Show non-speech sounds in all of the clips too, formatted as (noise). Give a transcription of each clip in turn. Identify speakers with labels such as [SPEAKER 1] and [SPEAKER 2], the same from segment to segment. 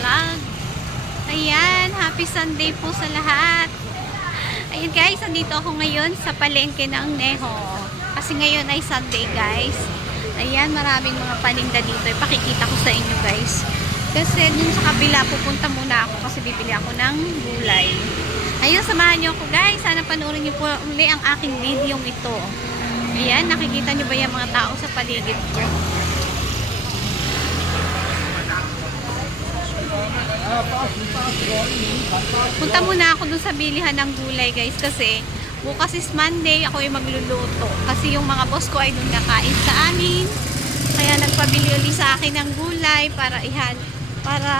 [SPEAKER 1] Vlog. Ayan, happy Sunday po sa lahat. Ayan guys, nandito ako ngayon sa palengke ng Neho. Kasi ngayon ay Sunday guys. Ayan, maraming mga paninda dito. Ipakikita ko sa inyo guys. Kasi dun sa kabila, pupunta muna ako kasi bibili ako ng gulay. Ayun, samahan niyo ako guys. Sana panoorin niyo po uli ang aking video ito. Ayan, nakikita niyo ba yung mga tao sa paligid ko? Punta muna ako dun sa bilihan ng gulay guys kasi bukas is Monday ako yung magluluto. Kasi yung mga boss ko ay dun nakain sa amin. Kaya nagpabili uli sa akin ng gulay para ihan para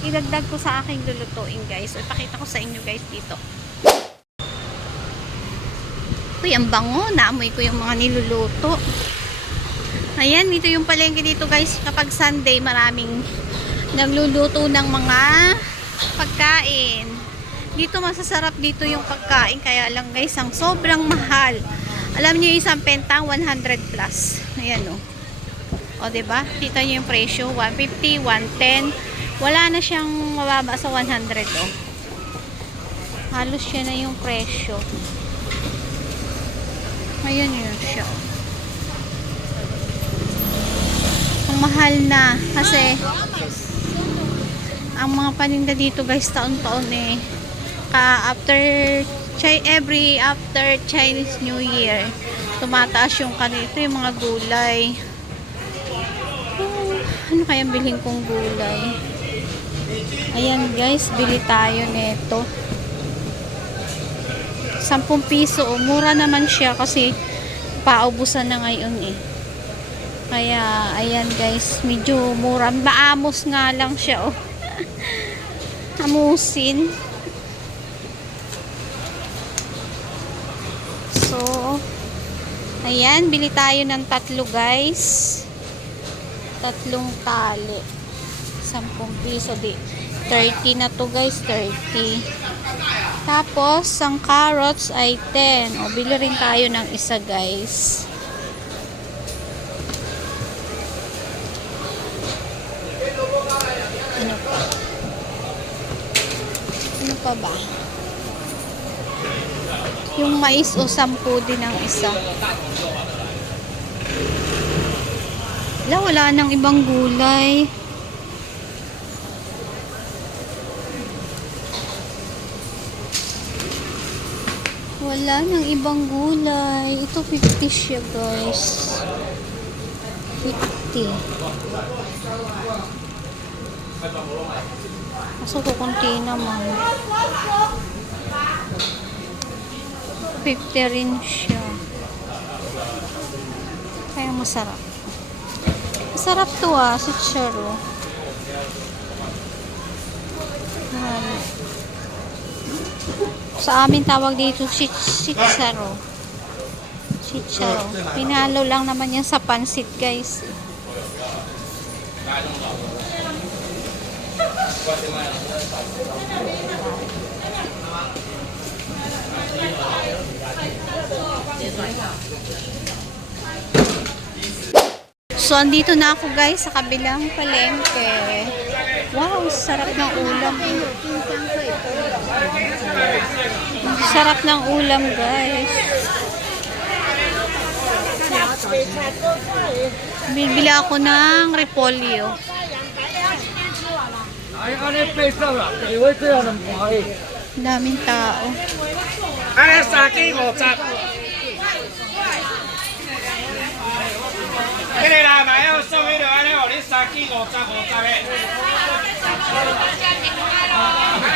[SPEAKER 1] idagdag ko sa aking lulutuin guys. So ipakita ko sa inyo guys dito. Uy ang bango. Naamoy ko yung mga niluluto. Ayan dito yung palengke dito guys. Kapag Sunday maraming nagluluto ng mga pagkain. Dito masasarap dito yung pagkain kaya lang guys ang sobrang mahal. Alam niyo isang pentang 100 plus. Ayan o. O ba diba? Kita niyo yung presyo 150, 110. Wala na siyang mababa sa 100 o. Halos siya na yung presyo. Ayan yun siya. Ang mahal na kasi ang mga paninda dito guys taon-taon eh. Ka after chi- every after Chinese New Year tumataas yung kanito yung mga gulay. Oh, ano kayang bilhin kong gulay? Ayan guys bili tayo neto. 10 piso oh, mura naman siya kasi paubusan na ngayon eh. Kaya ayan guys medyo mura. Maamos nga lang siya oh amusin. So, ayan, bili tayo ng tatlo guys. Tatlong tali. 10 piso di. 30 na to guys, 30. Tapos, ang carrots ay 10. O, bili rin tayo ng isa guys. Ano pa? Ano pa ba? Yung mais o sampu din ang isa. Wala, wala nang ibang gulay. Wala nang ibang gulay. Ito 50 siya guys. 50. Kaso kukunti naman. 50 rin siya. Kaya masarap. Masarap to ah, si Charo. Sa amin tawag dito si Charo. Charo. Pinalo lang naman yan sa pansit guys. So, andito na ako guys sa kabilang palengke. Wow, sarap ng ulam. Sarap ng ulam guys. Bibili ako ng repolyo. Daming tao.
[SPEAKER 2] 安尼三支五十。这个啦，买要送迄个安尼，互你三支五十五十的。安尼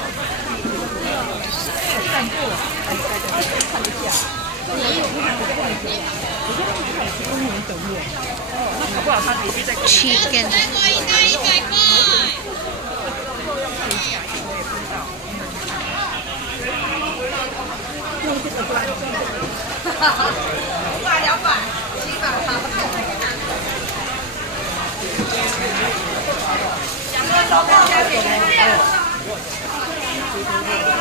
[SPEAKER 1] chicken ยังเงิ
[SPEAKER 2] น
[SPEAKER 1] ล
[SPEAKER 2] ง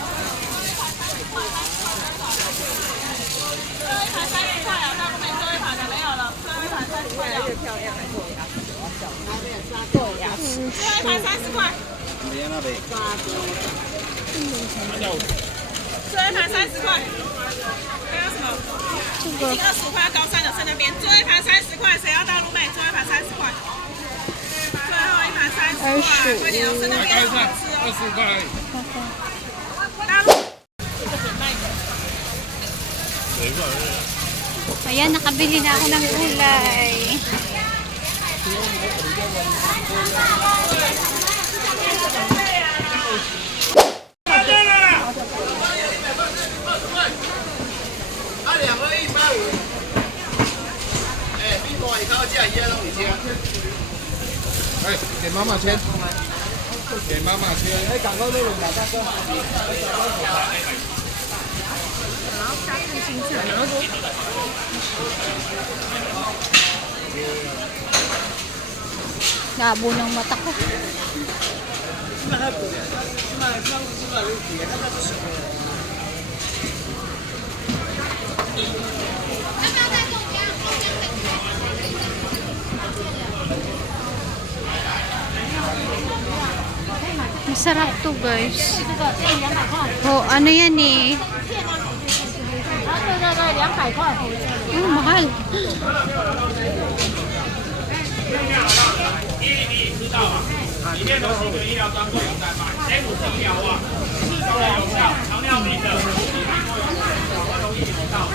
[SPEAKER 3] 最后一盘三十块，还有什么？
[SPEAKER 1] 这个
[SPEAKER 3] 二十五块高山的在那边，最后一盘三十块，谁要大卤美？最后一盘三十块，最后一盘三十块，快点，在那边好好吃哦。
[SPEAKER 2] 十五块。
[SPEAKER 3] 大卤。
[SPEAKER 1] Ayan, nakabili na ako ng gulay.
[SPEAKER 2] Eh, 哎，给妈妈签，给妈妈签。哎，赶快那种马大哥。
[SPEAKER 1] Labo ng mata ko. Masarap to guys. Oh, ano yan eh? Oh, mahal.
[SPEAKER 2] 蛋白，前五十秒啊，是否有？糖尿病的，我比他多有效，我容易得到。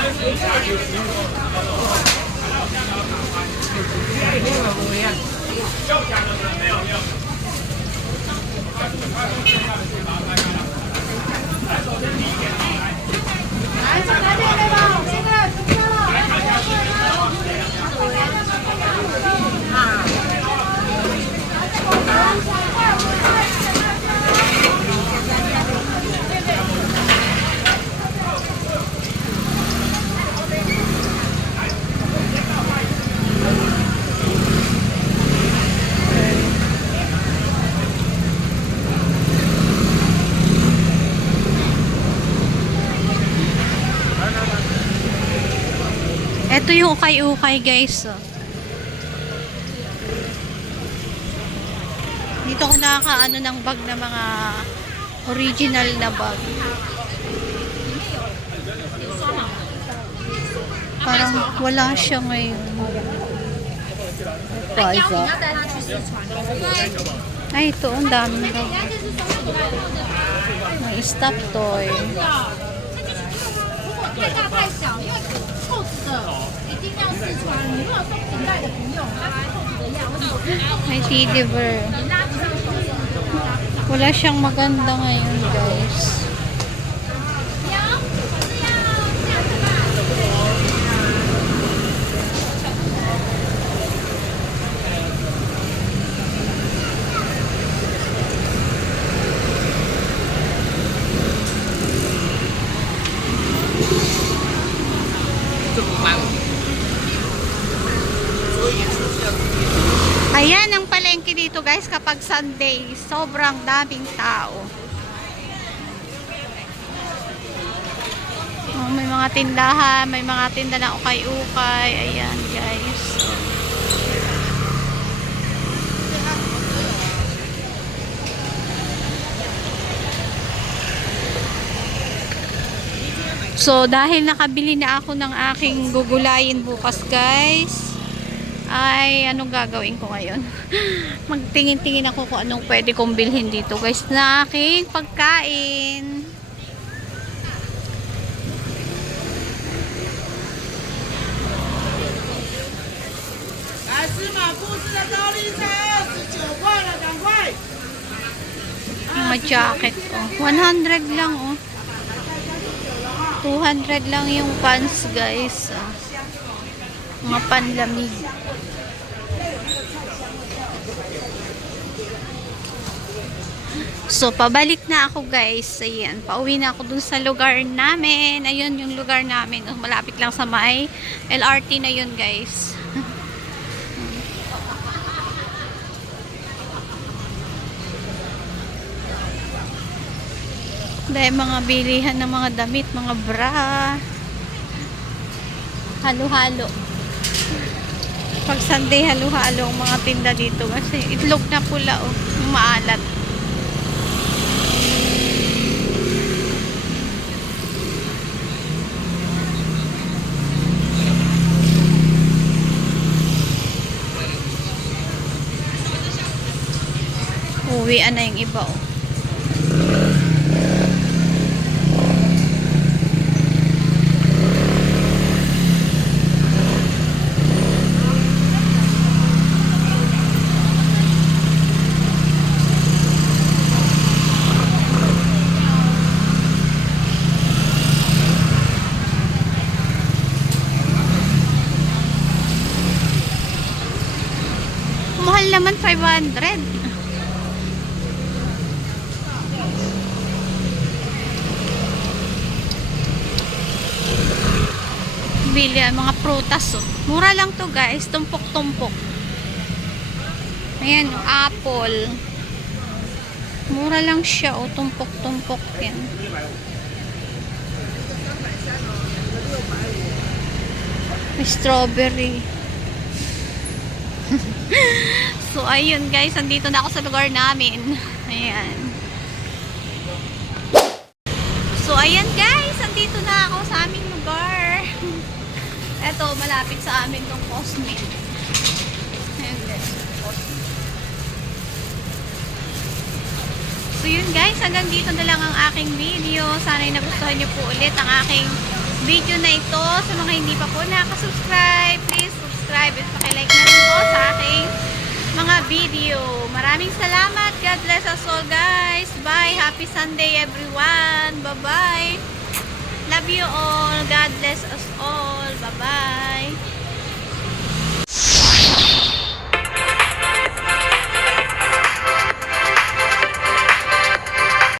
[SPEAKER 2] 但是下雨
[SPEAKER 1] 时，还要加点糖分。下雨怎么样？
[SPEAKER 2] 就加的没有没有。来，坐这里一点，来，来，这里，吧。
[SPEAKER 1] Ito yung ukay-ukay guys. Dito ko nakakaano ng bag na mga original na bag. Parang wala siya ngayon. Plaza. Ay, ito. Ang dami na. May stop toy.
[SPEAKER 4] Eh. 扣子的一定要试穿，你如果松紧带的不用，它是扣子的样，我手机扣
[SPEAKER 1] May teddy bear.
[SPEAKER 4] 你拉不上手机。
[SPEAKER 1] Wala siyang maganda ngayon, guys.
[SPEAKER 4] 有，可是要这样子吧。
[SPEAKER 1] Guys kapag Sunday. Sobrang daming tao. Oh, may mga tindahan, may mga tinda na ukay-ukay. Ayan guys. So, dahil nakabili na ako ng aking gugulayin bukas, guys, ay anong gagawin ko ngayon? (laughs) Magtingin-tingin ako kung anong pwede kong bilhin dito guys na aking pagkain. Mga jacket oh. 100 lang oh. 200 lang yung pants guys oh. Mga panlamig. So, pabalik na ako, guys. Ayan, pauwi na ako dun sa lugar namin. Ayun yung lugar namin. Malapit lang sa may LRT na yun, guys. (laughs) Dahil mga bilihan ng mga damit, mga bra. Halo-halo. Pag Sunday, halo-halo ang mga tinda dito. Kasi itlog na pula, oh. Yung maalat. Uwian na yung iba, oh. 200. Bili mga prutas. Oh. Mura lang to guys. Tumpok-tumpok. Ayan, oh, apple. Mura lang siya. Oh, tumpok-tumpok yan. May strawberry. (laughs) so, ayun guys, andito na ako sa lugar namin. Ayan. So, ayan guys, andito na ako sa aming lugar. (laughs) Eto, malapit sa amin tong Cosme. So, yun guys, hanggang dito na lang ang aking video. Sana'y nagustuhan nyo po ulit ang aking video na ito. Sa mga hindi pa po nakasubscribe, please subscribe at pakilike na rin po sa aking mga video. Maraming salamat. God bless us all guys. Bye. Happy Sunday everyone. Bye-bye. Love you all. God bless us all.